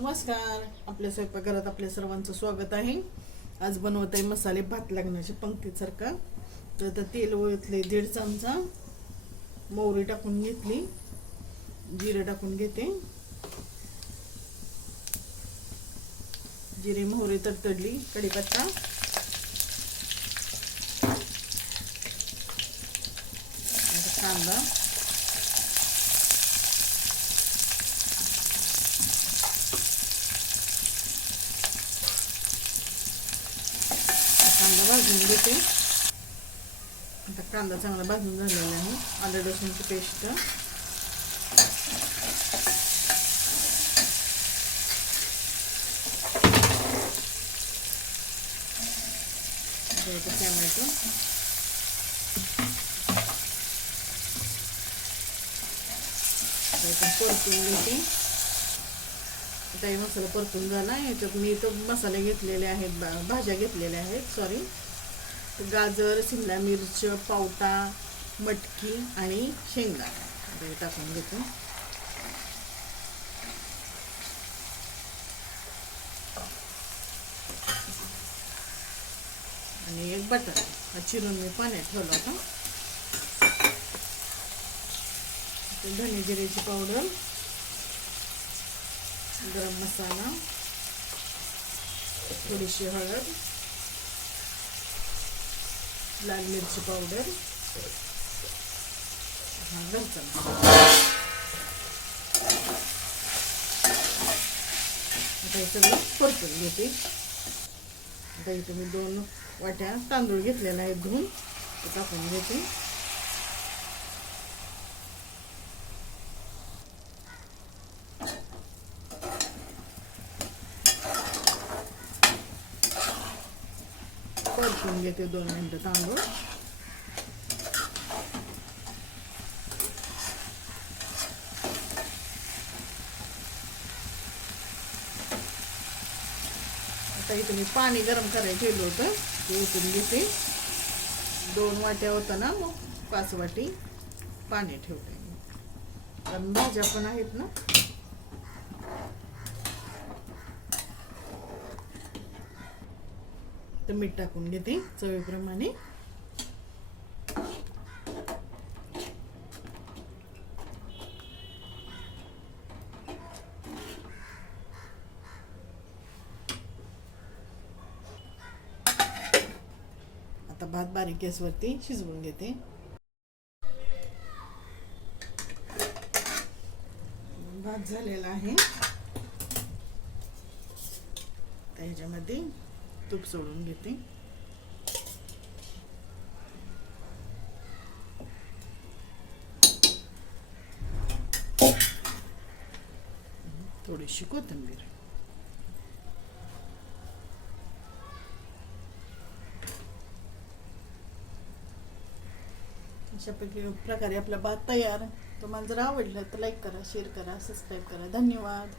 नमस्कार. आपल्या स्वयंपाकघरात आपल्या सर्वांचं स्वागत आहे. आज बनवत आहे मसाले भात लागण्याचे पंक्तीसारखा. तर आता तेल ओळखले दीड चमचा. मोहरी टाकून घेतली. जिरे टाकून घेते. जिरे मोहरी तडतडली. कढीपत्ता. कांदा. कांदा भाजून घेते आता कांदा चांगला भाजून झालेला आहे आलं लसूणची पेस्ट टॅमॅटो परतून घेते आता हे मसाला परतून झाला याच्यात मी तर मसाले घेतलेले आहेत बा भाज्या घेतलेल्या आहेत सॉरी गाजर शिमला मिरच पावटा मटकी आणि शेंगा. आता हे टाकून घेतो. आणि एक बटाटा हा चिरून मी पाण्यात ठेवला होता. ते धने जिरेची पावडर. गरम मसाला थोडीशी हळद लाल मिरची पावडर हा घरचा आता हे सगळं परतून घेते. आता इथे मी दोन वाट्या तांदूळ घेतलेला आहे धुवून. ते टाकून घेते. परतून घेते दोन मिनटं तांदूळ आता इथे मी पाणी गरम करायला ठेवलं होतं ते उतरून घेते दोन वाट्या होता ना मग पाच वाटी पाणी ठेवते कारण भाज्या पण आहेत ना तर मीठ टाकून घेते चवीप्रमाणे. आता भात बारीक गॅसवरती शिजवून घेते. भात झालेला आहे. त्याच्यामध्ये तूप सोडून घेते थोडीशी कोथिंबीर अशापैकी प्रकारे आपला भात तयार. तुम्हाला जर आवडलं तर लाईक करा शेअर करा सबस्क्राईब करा. धन्यवाद.